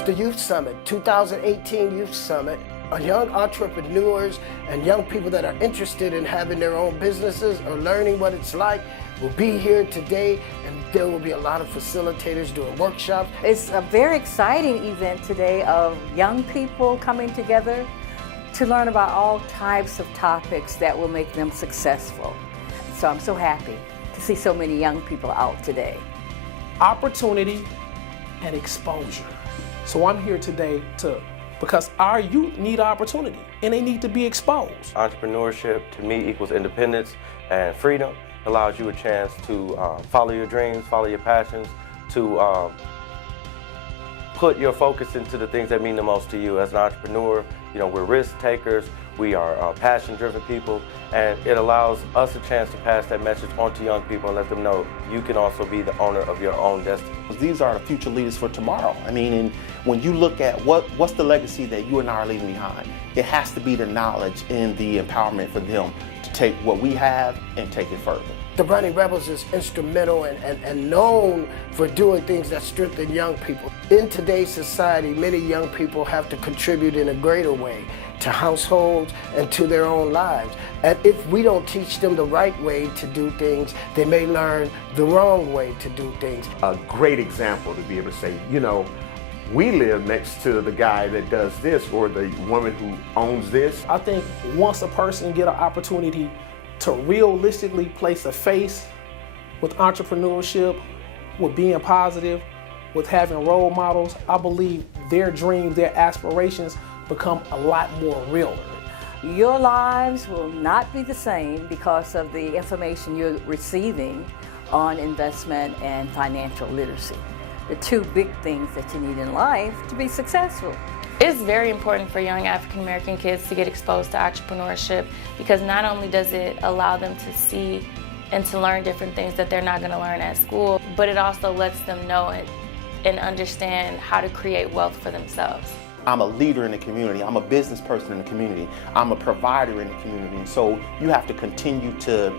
is the Youth Summit, 2018 Youth Summit. Young entrepreneurs and young people that are interested in having their own businesses or learning what it's like will be here today, and there will be a lot of facilitators doing workshops. It's a very exciting event today of young people coming together to learn about all types of topics that will make them successful. So I'm so happy to see so many young people out today. Opportunity and exposure. So I'm here today because our youth need opportunity and they need to be exposed. Entrepreneurship to me equals independence and freedom. Allows you a chance to follow your dreams, follow your passions, to put your focus into the things that mean the most to you. As an entrepreneur, we're risk takers, we are passion-driven people, and it allows us a chance to pass that message on to young people and let them know you can also be the owner of your own destiny. These are the future leaders for tomorrow. I mean, and when you look at what's the legacy that you and I are leaving behind, it has to be the knowledge and the empowerment for them to take what we have and take it further. The Running Rebels is instrumental and known for doing things that strengthen young people. In today's society, many young people have to contribute in a greater way to households and to their own lives. And if we don't teach them the right way to do things, they may learn the wrong way to do things. A great example to be able to say, we live next to the guy that does this or the woman who owns this. I think once a person get an opportunity to realistically place a face with entrepreneurship, with being positive, with having role models, I believe their dreams, their aspirations become a lot more realer. Your lives will not be the same because of the information you're receiving on investment and financial literacy. The two big things that you need in life to be successful. It's very important for young African American kids to get exposed to entrepreneurship because not only does it allow them to see and to learn different things that they're not going to learn at school, but it also lets them know and understand how to create wealth for themselves. I'm a leader in the community. I'm a business person in the community. I'm a provider in the community. And so you have to continue to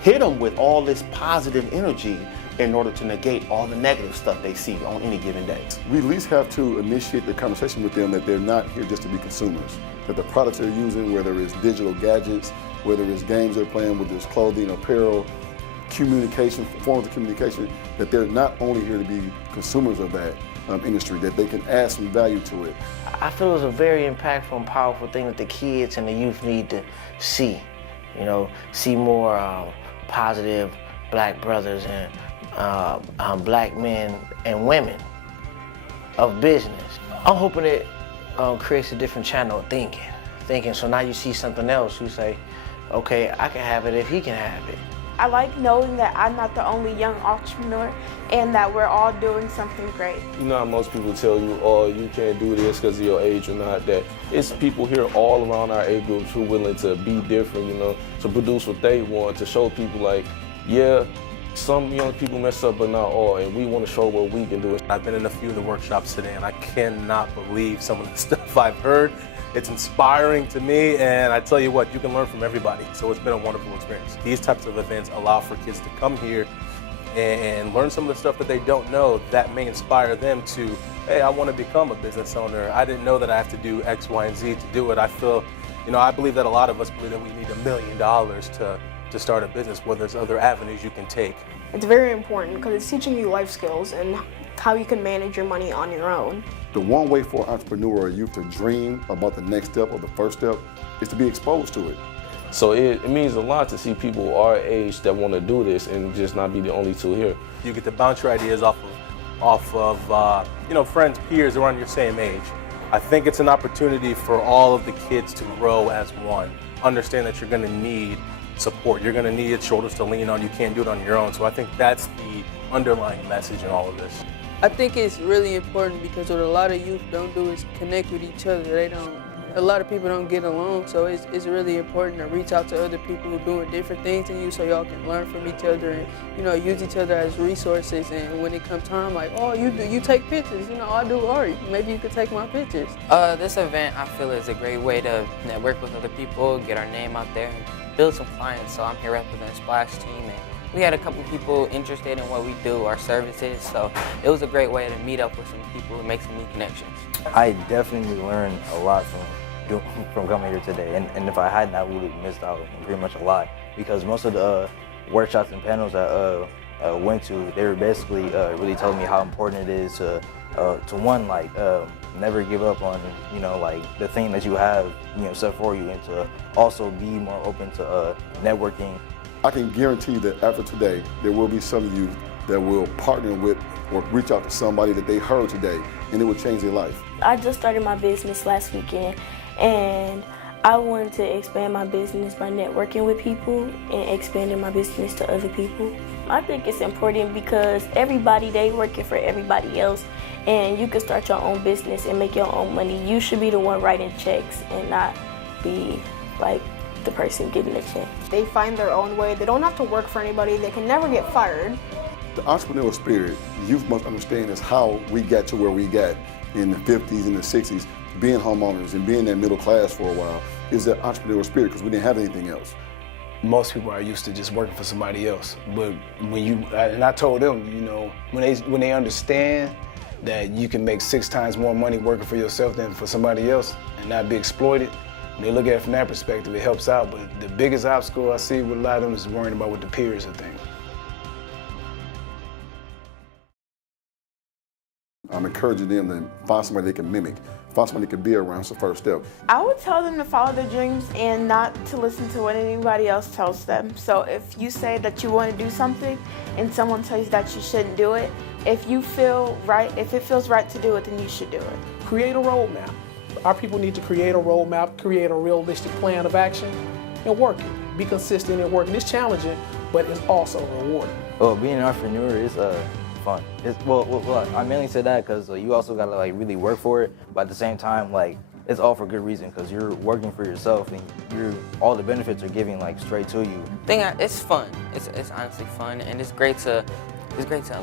hit them with all this positive energy in order to negate all the negative stuff they see on any given day. We at least have to initiate the conversation with them that they're not here just to be consumers, that the products they're using, whether it's digital gadgets, whether it's games they're playing, whether it's clothing, apparel, communication, forms of communication, that they're not only here to be consumers of that industry, that they can add some value to it. I feel it's a very impactful and powerful thing that the kids and the youth need to see. See more positive black brothers and black men and women of business. I'm hoping it creates a different channel of thinking. So now you see something else, you say, okay, I can have it if he can have it. I like knowing that I'm not the only young entrepreneur and that we're all doing something great. You know how most people tell you, oh, you can't do this because of your age or not, that it's people here all around our age groups who are willing to be different, to produce what they want, to show people like, yeah, some young people mess up, but not all, and we want to show what we can do. I've been in a few of the workshops today, and I cannot believe some of the stuff I've heard. It's inspiring to me, and I tell you what, you can learn from everybody, so it's been a wonderful experience. These types of events allow for kids to come here and learn some of the stuff that they don't know that may inspire them to, hey, I want to become a business owner. I didn't know that I have to do X, Y, and Z to do it. I feel, I believe that a lot of us believe that we need $1 million to start a business, where there's other avenues you can take. It's very important because it's teaching you life skills and how you can manage your money on your own. The one way for an entrepreneur or youth to dream about the next step or the first step is to be exposed to it. So it means a lot to see people our age that want to do this and just not be the only two here. You get to bounce your ideas off of friends, peers around your same age. I think it's an opportunity for all of the kids to grow as one. Understand that you're going to need support. You're going to need shoulders to lean on. You can't do it on your own. So I think that's the underlying message in all of this. I think it's really important because what a lot of youth don't do is connect with each other. A lot of people don't get along, so it's really important to reach out to other people who are doing different things than you so y'all can learn from each other and, use each other as resources. And when it comes time, like, oh, you take pictures, I do art. Maybe you could take my pictures. This event, I feel, is a great way to network with other people, get our name out there, and build some clients. So I'm here representing Splash Team, and we had a couple people interested in what we do, our services, so it was a great way to meet up with some people and make some new connections. I definitely learned a lot from coming here today, and if I hadn't, I would have missed out on pretty much a lot, because most of the workshops and panels I went to, they were basically really telling me how important it is to one, like, never give up on, you know, like the thing that you have, you know, set for you, and to also be more open to networking. I can guarantee that after today, there will be some of you that will partner with or reach out to somebody that they heard today, and it will change their life. I just started my business last weekend, and I wanted to expand my business by networking with people and expanding my business to other people. I think it's important because everybody, they working for everybody else, and you can start your own business and make your own money. You should be the one writing checks and not be like the person getting the check. They find their own way. They don't have to work for anybody. They can never get fired. The entrepreneurial spirit, youth must understand, is how we got to where we got in the 50s and the 60s, being homeowners and being that middle class for a while, is that entrepreneurial spirit, because we didn't have anything else. Most people are used to just working for somebody else, but and I told them, you know, when they understand that you can make 6 times more money working for yourself than for somebody else and not be exploited, when they look at it from that perspective, it helps out. But the biggest obstacle I see with a lot of them is worrying about what the peers are thinking. I'm encouraging them to find somebody they can mimic, find somebody they can be around. It's the first step. I would tell them to follow their dreams and not to listen to what anybody else tells them. So if you say that you want to do something and someone tells you that you shouldn't do it, if you feel right, if it feels right to do it, then you should do it. Create a roadmap. Our people need to create a roadmap, create a realistic plan of action, and work it. Be consistent in working. It's challenging, but it's also rewarding. Well, being an entrepreneur is fun. Well, I mainly say that because you also gotta like really work for it, but at the same time, like, it's all for good reason, because you're working for yourself and all the benefits are giving like straight to you. It's fun. It's honestly fun, and it's great to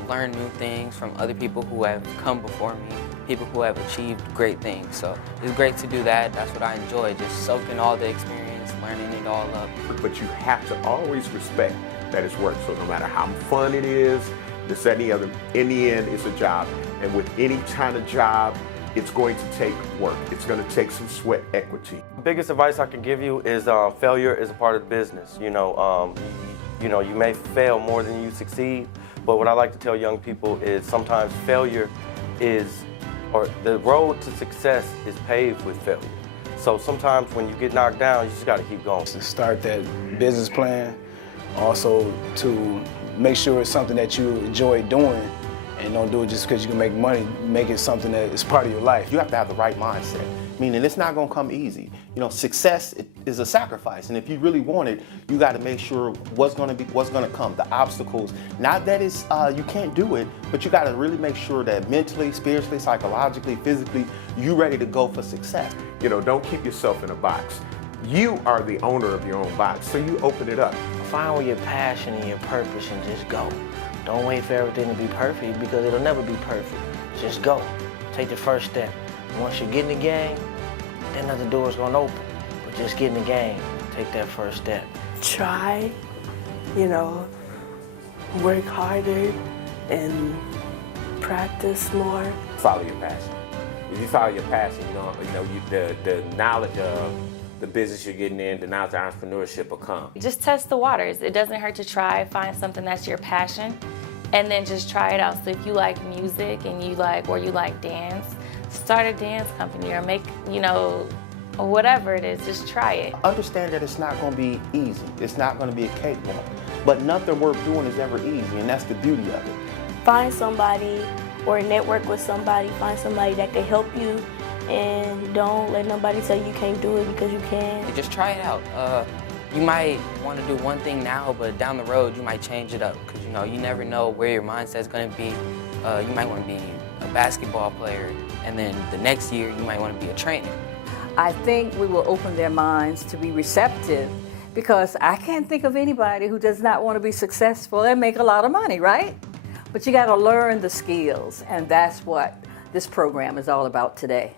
learn new things from other people who have come before me, people who have achieved great things. So it's great to do that. That's what I enjoy, just soaking all the experience, learning it all up. But you have to always respect that it's work. So no matter how fun it is, this, that, and the other, in the end, it's a job. And with any kind of job, it's going to take work. It's going to take some sweat equity. The biggest advice I can give you is failure is a part of the business. You know, you may fail more than you succeed, but what I like to tell young people is sometimes failure or the road to success is paved with failure. So sometimes when you get knocked down, you just got to keep going. To start that business plan, also to make sure it's something that you enjoy doing, and don't do it just because you can make money. Make it something that is part of your life. You have to have the right mindset, meaning it's not going to come easy. You know, success is a sacrifice, and if you really want it, you got to make sure what's going to come, the obstacles. Not that it's you can't do it, but you got to really make sure that mentally, spiritually, psychologically, physically, you ready to go for success. You know, don't keep yourself in a box. You are the owner of your own box, so you open it up. Find where your passion and your purpose and just go. Don't wait for everything to be perfect, because it'll never be perfect. Just go. Take the first step. Once you get in the game, then other doors gonna open. But just get in the game. Take that first step. Try, you know, work harder and practice more. Follow your passion. If you follow your passion, the knowledge of the business you're getting in, the knowledge of entrepreneurship will come. Just test the waters. It doesn't hurt to try, find something that's your passion, and then just try it out. So if you like music and you like dance, start a dance company or make, or whatever it is, just try it. Understand that it's not going to be easy. It's not going to be a cakewalk. But nothing worth doing is ever easy, and that's the beauty of it. Find somebody or network with somebody. Find somebody that can help you, and don't let nobody tell you can't do it because you can. Just try it out. You might want to do one thing now, but down the road you might change it up, because you never know where your mindset's going to be. You might want to be a basketball player, and then the next year you might want to be a trainer. I think we will open their minds to be receptive, because I can't think of anybody who does not want to be successful and make a lot of money, right? But you got to learn the skills, and that's what this program is all about today.